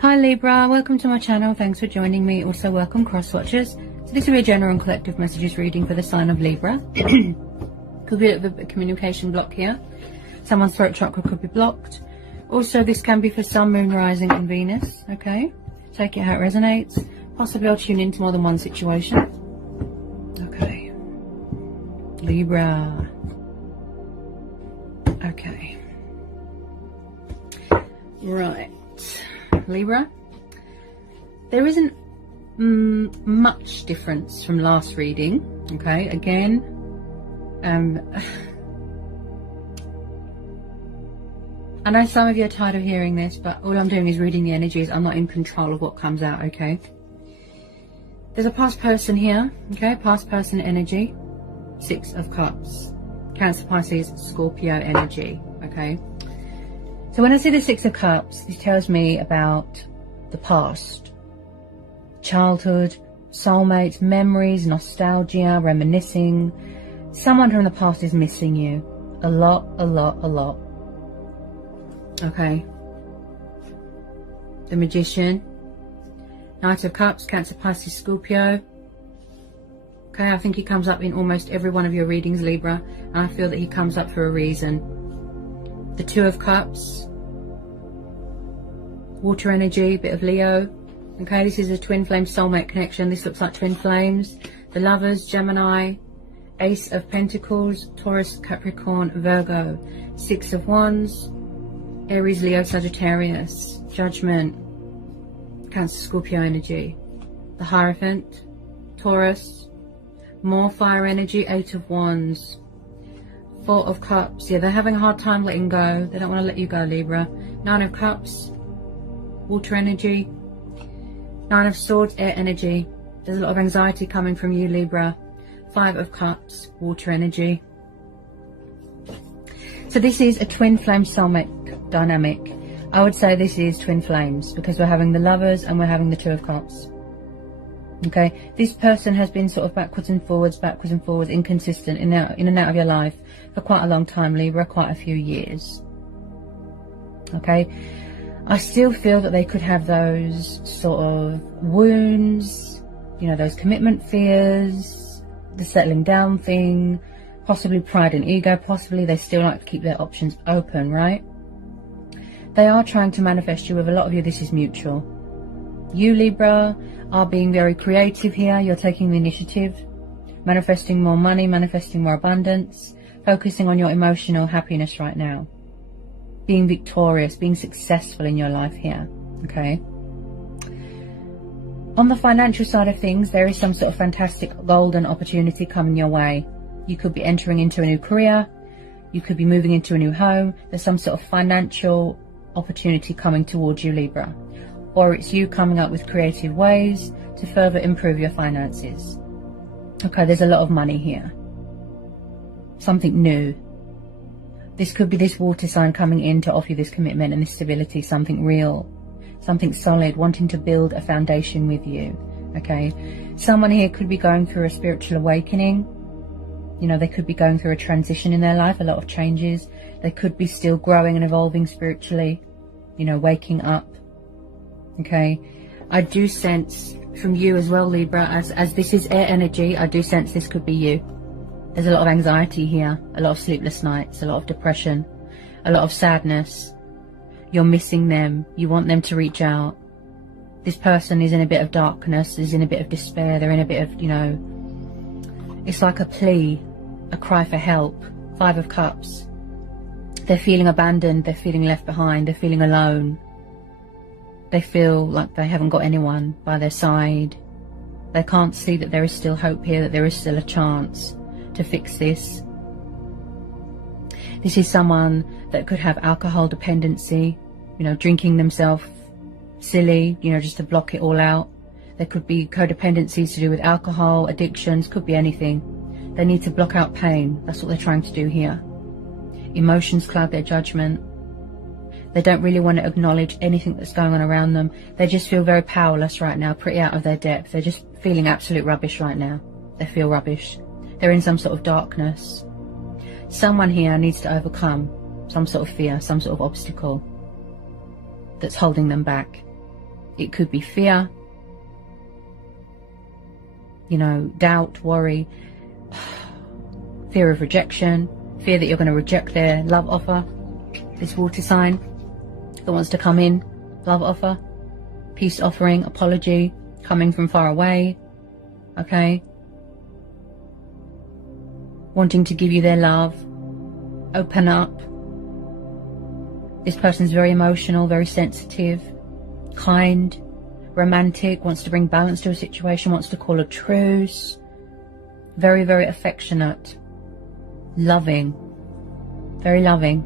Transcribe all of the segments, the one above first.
Hi Libra, welcome to my channel. Thanks for joining me. Also welcome cross watchers. So this will be a general and collective messages reading for the sign of Libra. Could be a bit of a communication block here. Someone's throat chakra could be blocked. Also this can be for Sun, Moon, Rising and Venus. Okay, take it how it resonates. Possibly I'll tune into more than one situation. Okay, Libra. Okay, right, Libra, there isn't much difference from last reading. Okay, again, I know some of you are tired of hearing this, but all I'm doing is reading the energies. I'm not in control of what comes out. Okay, there's a past person here. Okay, past person energy, 6 of Cups, Cancer, Pisces, Scorpio energy. Okay, so when I see the 6 of Cups, this tells me about the past, childhood, soulmates, memories, nostalgia, reminiscing. Someone from the past is missing you a lot. Okay, the Magician, Knight of Cups, Cancer, Pisces, Scorpio. Okay, I think he comes up in almost every one of your readings, Libra, and I feel that he comes up for a reason. The 2 of Cups, water energy, bit of Leo. Okay, this is a twin flame soulmate connection. This looks like twin flames. The Lovers, Gemini, Ace of Pentacles, Taurus, Capricorn, Virgo. 6 of Wands, Aries, Leo, Sagittarius, Judgment, Cancer, Scorpio energy. The Hierophant, Taurus, more fire energy, 8 of Wands. 4 of Cups, yeah, they're having a hard time letting go. They don't want to let you go, Libra. 9 of Cups, water energy. 9 of Swords, air energy. There's a lot of anxiety coming from you, Libra. 5 of Cups, water energy. So this is a twin flame soulmate dynamic. I would say this is twin flames because we're having the Lovers and we're having the 2 of Cups. Okay, this person has been sort of backwards and forwards, inconsistent, in and out of your life for quite a long time, Libra, quite a few years. Okay, I still feel that they could have those sort of wounds, you know, those commitment fears, the settling down thing, possibly pride and ego, possibly they still like to keep their options open, right? They are trying to manifest you. With a lot of you, this is mutual. You, Libra, are being very creative here. You're taking the initiative, manifesting more money, manifesting more abundance, focusing on your emotional happiness right now, being victorious, being successful in your life here. Okay, on the financial side of things, there is some sort of fantastic golden opportunity coming your way. You could be entering into a new career, you could be moving into a new home. There's some sort of financial opportunity coming towards you, Libra, or it's you coming up with creative ways to further improve your finances. Okay, there's a lot of money here, something new. This could be this water sign coming in to offer you this commitment and this stability, something real, something solid, wanting to build a foundation with you. Okay, someone here could be going through a spiritual awakening. You know, they could be going through a transition in their life, a lot of changes. They could be still growing and evolving spiritually, you know, waking up. Okay, I do sense from you as well, Libra, as this is air energy, I do sense this could be you. There's a lot of anxiety here, a lot of sleepless nights, a lot of depression, a lot of sadness. You're missing them. You want them to reach out. This person is in a bit of darkness, is in a bit of despair. They're in a bit of, you know, it's like a plea, a cry for help. 5 of Cups. They're feeling abandoned. They're feeling left behind. They're feeling alone. They feel like they haven't got anyone by their side. They can't see that there is still hope here, that there is still a chance to fix this. This is someone that could have alcohol dependency, you know, drinking themselves silly, you know, just to block it all out. There could be codependencies to do with alcohol, addictions, could be anything. They need to block out pain. That's what they're trying to do here. Emotions cloud their judgment. They don't really want to acknowledge anything that's going on around them. They just feel very powerless right now, pretty out of their depth. They're just feeling absolute rubbish right now. They feel rubbish. They're in some sort of darkness. Someone here needs to overcome some sort of fear, some sort of obstacle that's holding them back. It could be fear, you know, doubt, worry, fear of rejection, fear that you're going to reject their love offer. This water sign that wants to come in, love offer, peace offering, apology, coming from far away, okay? Wanting to give you their love, open up. This person's very emotional, very sensitive, kind, romantic, wants to bring balance to a situation, wants to call a truce. Very, very affectionate, loving, very loving.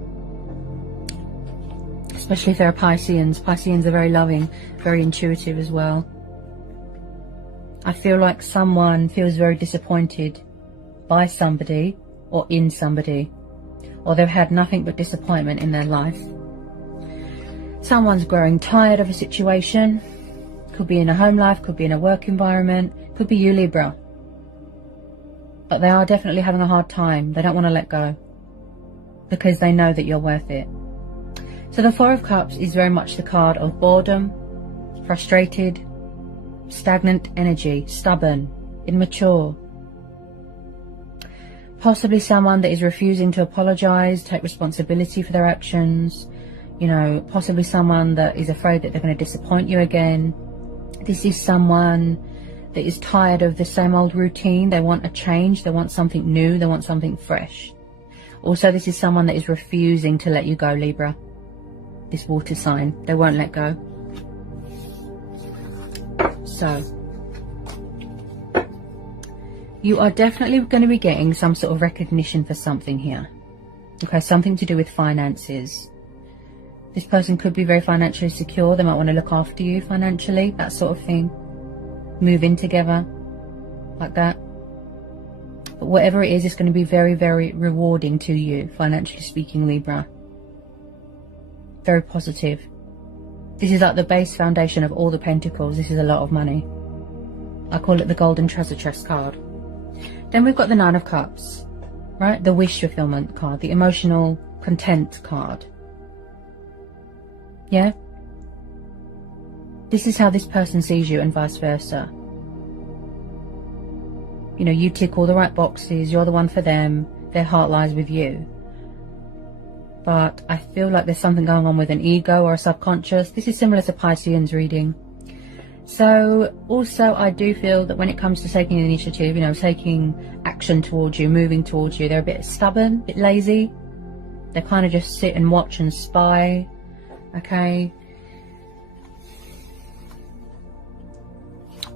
Especially if they're Pisceans. Pisceans are very loving, very intuitive as well. I feel like someone feels very disappointed by somebody or in somebody, or they've had nothing but disappointment in their life. Someone's growing tired of a situation. Could be in a home life, could be in a work environment, could be you, Libra. But they are definitely having a hard time. They don't want to let go because they know that you're worth it. So the Four of Cups is very much the card of boredom, frustrated, stagnant energy, stubborn, immature. Possibly someone that is refusing to apologize, take responsibility for their actions. You know, possibly someone that is afraid that they're going to disappoint you again. This is someone that is tired of the same old routine. They want a change. They want something new. They want something fresh. Also, this is someone that is refusing to let you go, Libra. This water sign. They won't let go. So, you are definitely going to be getting some sort of recognition for something here. Okay, something to do with finances. This person could be very financially secure. They might want to look after you financially, that sort of thing. Move in together, like that. But whatever it is, it's going to be very, very rewarding to you, financially speaking, Libra. Very positive. This is like the base foundation of all the pentacles. This is a lot of money. I call it the golden treasure chest card. Then we've got the Nine of Cups, right? The wish fulfillment card, the emotional content card. Yeah? This is how this person sees you and vice versa. You know, you tick all the right boxes, you're the one for them, their heart lies with you. But I feel like there's something going on with an ego or a subconscious. This is similar to Pisceans reading. So also I do feel that when it comes to taking initiative, you know, taking action towards you, moving towards you, they're a bit stubborn, a bit lazy. They kind of just sit and watch and spy. Okay,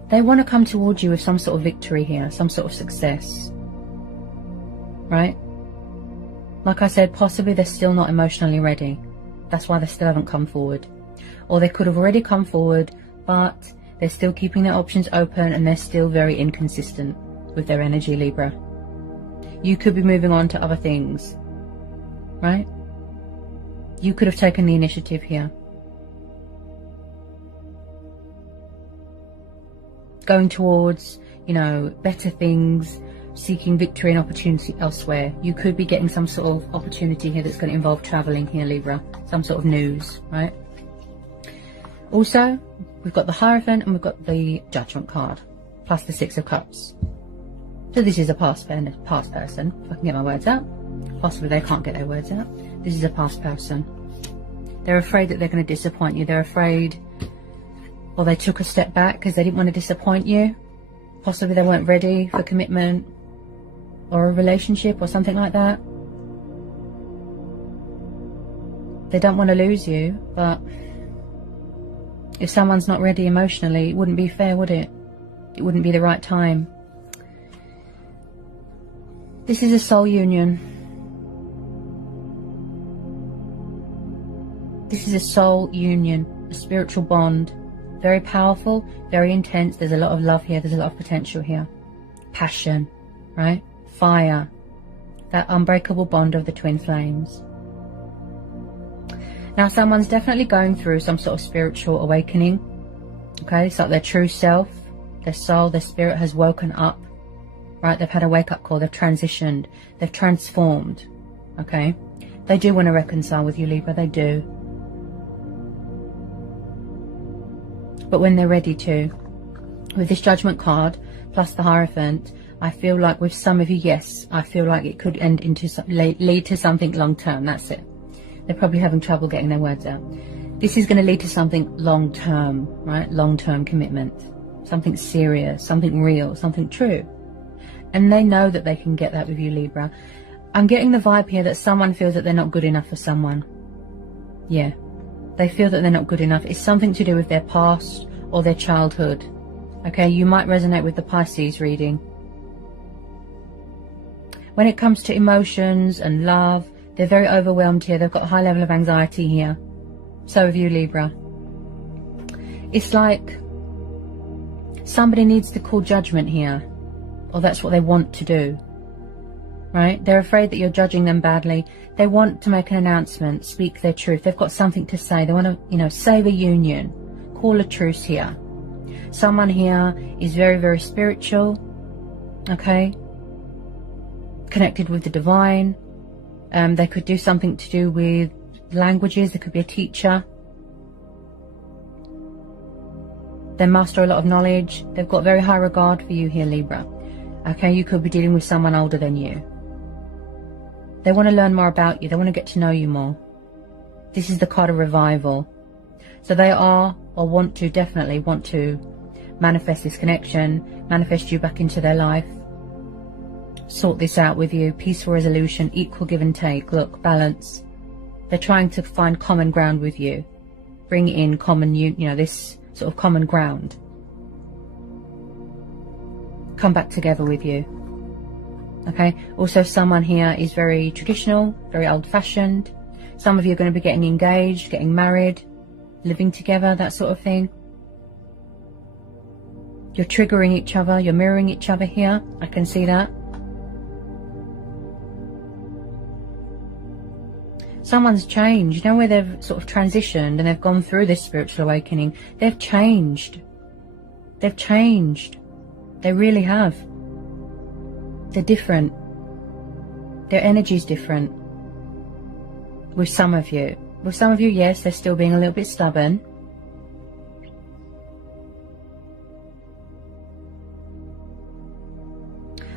they want to come towards you with some sort of victory here, some sort of success, right? Like I said, possibly they're still not emotionally ready. That's why they still haven't come forward. Or they could have already come forward, but they're still keeping their options open and they're still very inconsistent with their energy, Libra. You could be moving on to other things, right? You could have taken the initiative here. Going towards, you know, better things, seeking victory and opportunity elsewhere. You could be getting some sort of opportunity here that's going to involve traveling here, Libra. Some sort of news, right? Also, we've got the Hierophant and we've got the Judgment card, plus the Six of Cups. So this is a past person, if I can get my words out. Possibly they can't get their words out. This is a past person. They're afraid that they're going to disappoint you. They're afraid, or they took a step back because they didn't want to disappoint you. Possibly they weren't ready for commitment or a relationship or something like that. They don't want to lose you, but if someone's not ready emotionally, it wouldn't be fair, would it? It wouldn't be the right time. This is a soul union. This is a soul union, a spiritual bond. Very powerful, very intense. There's a lot of love here. There's a lot of potential here. Passion, right? Fire. That unbreakable bond of the twin flames. Now, someone's definitely going through some sort of spiritual awakening. Okay, it's like their true self, their soul, their spirit has woken up. Right? They've had a wake-up call. They've transitioned. They've transformed. Okay? They do want to reconcile with you, Libra. They do. but when they're ready to. With this Judgment card, plus the Hierophant, I feel like with some of you, yes, I feel like it could end into lead to something long term. That's it. They're probably having trouble getting their words out. This is going to lead to something long term, right? Long term commitment, something serious, something real, something true. And they know that they can get that with you, Libra. I'm getting the vibe here that someone feels that they're not good enough for someone. Yeah, they feel that they're not good enough. It's something to do with their past or their childhood. Okay, you might resonate with the Pisces reading. When it comes to emotions and love, they're very overwhelmed here. They've got a high level of anxiety here. So have you, Libra. It's like somebody needs to call judgment here, or that's what they want to do, right? They're afraid that you're judging them badly. They want to make an announcement, speak their truth. They've got something to say. They want to, you know, save a union, call a truce here. Someone here is very, very spiritual, okay? Connected with the divine. They could do something to do with languages. They could be a teacher. They master a lot of knowledge. They've got very high regard for you here, Libra. Okay, you could be dealing with someone older than you. They want to learn more about you. They want to get to know you more. This is the card of revival. So they are, or want to, definitely want to manifest this connection, manifest you back into their life. Sort this out with you. Peaceful resolution, equal give and take. Look, balance. They're trying to find common ground with you. Bring in common, you know, this sort of common ground. Come back together with you. Okay. Also, someone here is very traditional, very old-fashioned. Some of you are going to be getting engaged, getting married, living together, that sort of thing. You're triggering each other. You're mirroring each other here. I can see that. Someone's changed. You know, where they've sort of transitioned and they've gone through this spiritual awakening. They've changed. They've changed. They really have. They're different. Their energy's different. With some of you. With some of you, yes, they're still being a little bit stubborn.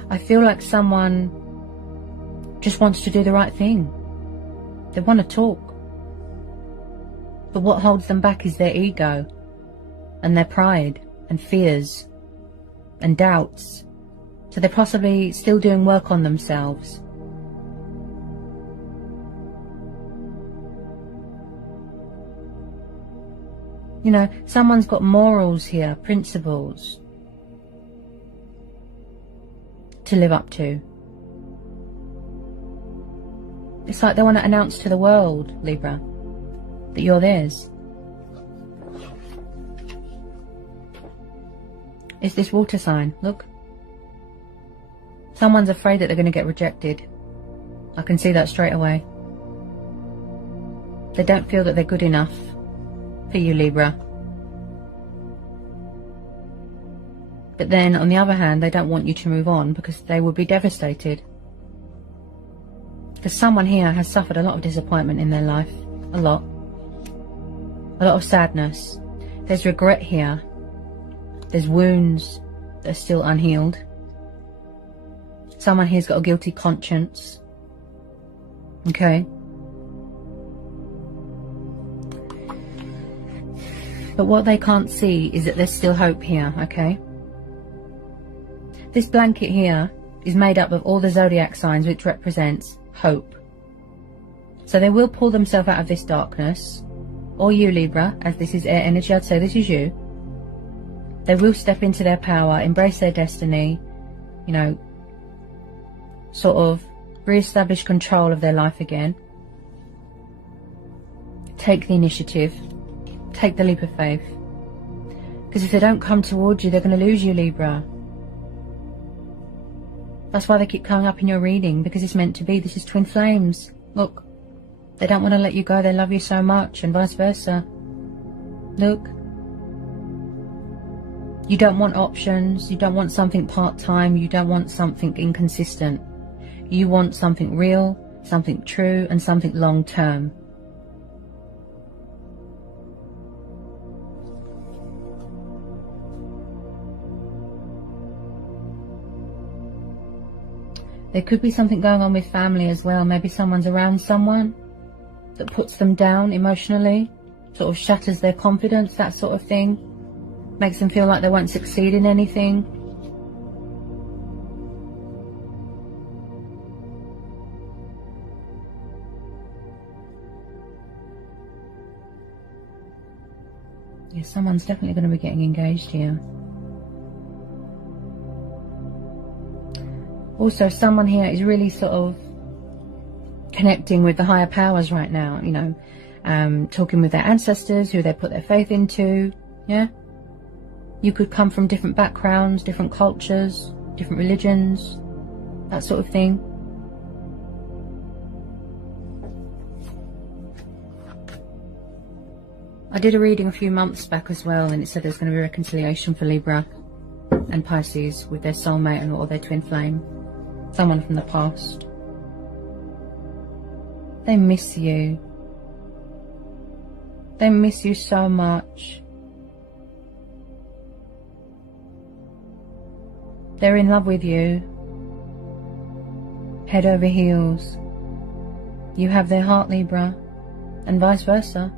I feel like someone just wants to do the right thing. They want to talk. But what holds them back is their ego and their pride and fears and doubts. So they're possibly still doing work on themselves. You know, someone's got morals here, principles to live up to. It's like they want to announce to the world, Libra, that you're theirs. It's this water sign, look. Someone's afraid that they're going to get rejected. I can see that straight away. They don't feel that they're good enough for you, Libra. But then, on the other hand, they don't want you to move on because they would be devastated. Because someone here has suffered a lot of disappointment in their life. A lot. A lot of sadness. There's regret here. There's wounds that are still unhealed. Someone here's got a guilty conscience. Okay. But what they can't see is that there's still hope here, okay? This blanket here is made up of all the zodiac signs, which represents hope. So they will pull themselves out of this darkness. Or you, Libra, as this is air energy, I'd say this is you. They will step into their power, embrace their destiny, you know, sort of re-establish control of their life again. Take the initiative. Take the leap of faith. Because if they don't come towards you, they're going to lose you, Libra. That's why they keep coming up in your reading, because it's meant to be. This is twin flames. Look. They don't want to let you go. They love you so much, and vice versa. Look. You don't want options. You don't want something part-time. You don't want something inconsistent. You want something real, something true, and something long-term. There could be something going on with family as well. Maybe someone's around someone that puts them down emotionally, sort of shatters their confidence, that sort of thing. Makes them feel like they won't succeed in anything. Yeah, someone's definitely going to be getting engaged here. Also, someone here is really sort of connecting with the higher powers right now, you know, talking with their ancestors, who they put their faith into, yeah? You could come from different backgrounds, different cultures, different religions, that sort of thing. I did a reading a few months back as well, and it said there's going to be reconciliation for Libra and Pisces with their soulmate and or their twin flame. Someone from the past. They miss you. They miss you so much. They're in love with you. Head over heels. You have their heart, Libra, and vice versa.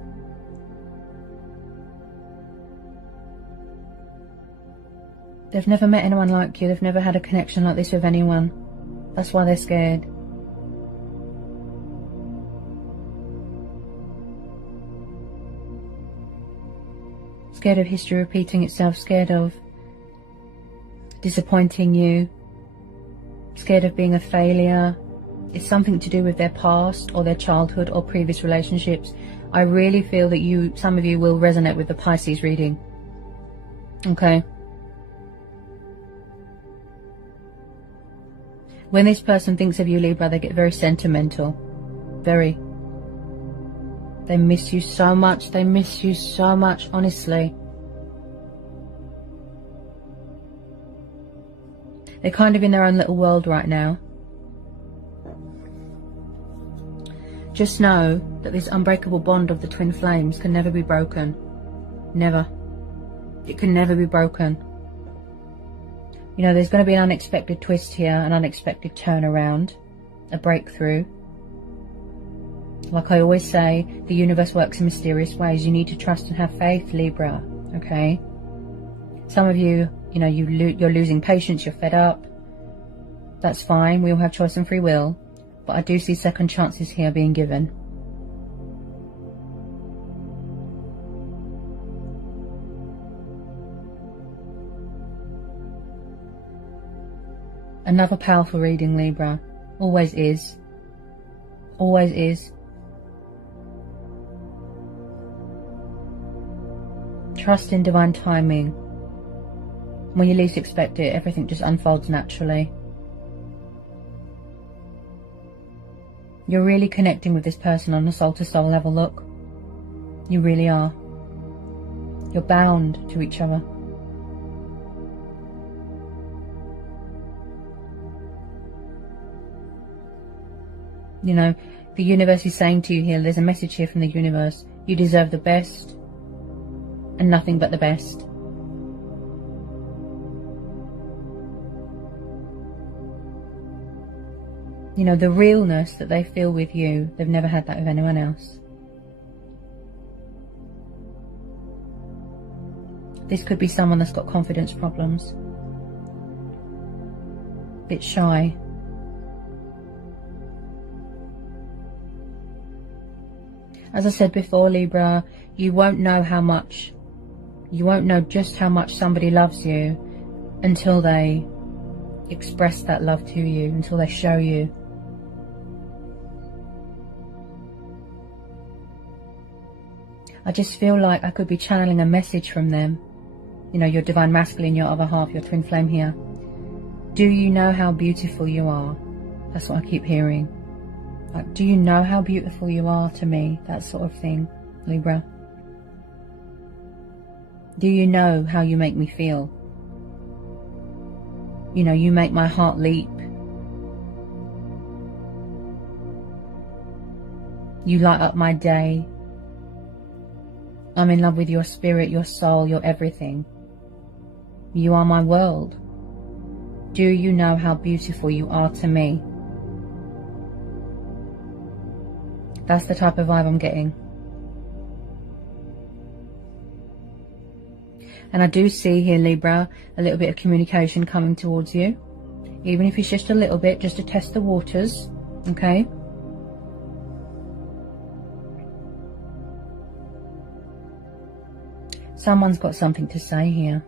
They've never met anyone like you. They've never had a connection like this with anyone. That's why they're scared. Scared of history repeating itself. Scared of disappointing you. Scared of being a failure. It's something to do with their past or their childhood or previous relationships. I really feel that some of you will resonate with the Pisces reading. Okay. When this person thinks of you, Libra, they get very sentimental. Very. They miss you so much. They miss you so much, honestly. They're kind of in their own little world right now. Just know that this unbreakable bond of the twin flames can never be broken. Never. It can never be broken. You know, there's going to be an unexpected twist here, an unexpected turnaround, a breakthrough. Like I always say, the universe works in mysterious ways. You need to trust and have faith, Libra, okay? Some of you, you know, you're losing patience, you're fed up. That's fine, we all have choice and free will. But I do see second chances here being given. Another powerful reading, Libra. Always is. Always is. Trust in divine timing. When you least expect it, everything just unfolds naturally. You're really connecting with this person on a soul-to-soul level, look. You really are. You're bound to each other. You know, the universe is saying to you here, there's a message here from the universe. You deserve the best and nothing but the best. You know, the realness that they feel with you, they've never had that with anyone else. This could be someone that's got confidence problems. A bit shy. As I said before, Libra, you won't know just how much somebody loves you until they express that love to you, until they show you. I just feel like I could be channeling a message from them. You know, your divine masculine, your other half, your twin flame here. Do you know how beautiful you are? That's what I keep hearing. Like, do you know how beautiful you are to me? That sort of thing, Libra. Do you know how you make me feel? You know, you make my heart leap. You light up my day. I'm in love with your spirit, your soul, your everything. You are my world. Do you know how beautiful you are to me? That's the type of vibe I'm getting. And I do see here, Libra, a little bit of communication coming towards you. Even if it's just a little bit, just to test the waters. Okay? Someone's got something to say here.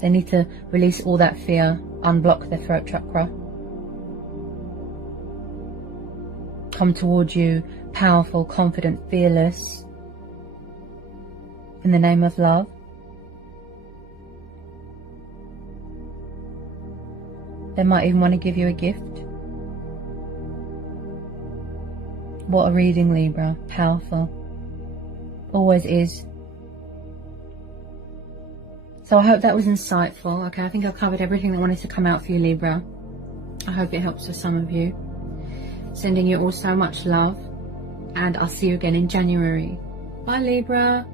They need to release all that fear, unblock their throat chakra. Come towards you, powerful, confident, fearless, in the name of love. They might even want to give you a gift. What a reading, Libra. Powerful. Always is. So I hope that was insightful. Okay, I think I've covered everything that wanted to come out for you, Libra. I hope it helps for some of you. Sending you all so much love. And I'll see you again in January. Bye, Libra.